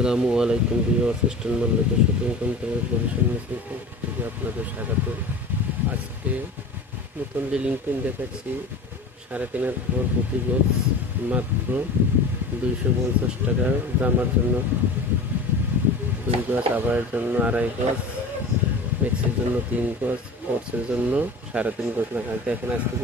আসসালামু আলাইকুম viewers, eastern মাল্লিকের shopping complex Barishal machine থেকে আপনাদের স্বাগত। আজকে নতুন লিলিং পিন দেখাচ্ছি 3.5 খবর প্রতি গজ, মাত্র 250 টাকা। জামার জন্য 2 গজ, আবায়ের জন্য 2.5 গজ, ম্যাক্সির জন্য 3 গজ, কোর্সের জন্য 3.5 গজ লেখা। দেখেন আজকে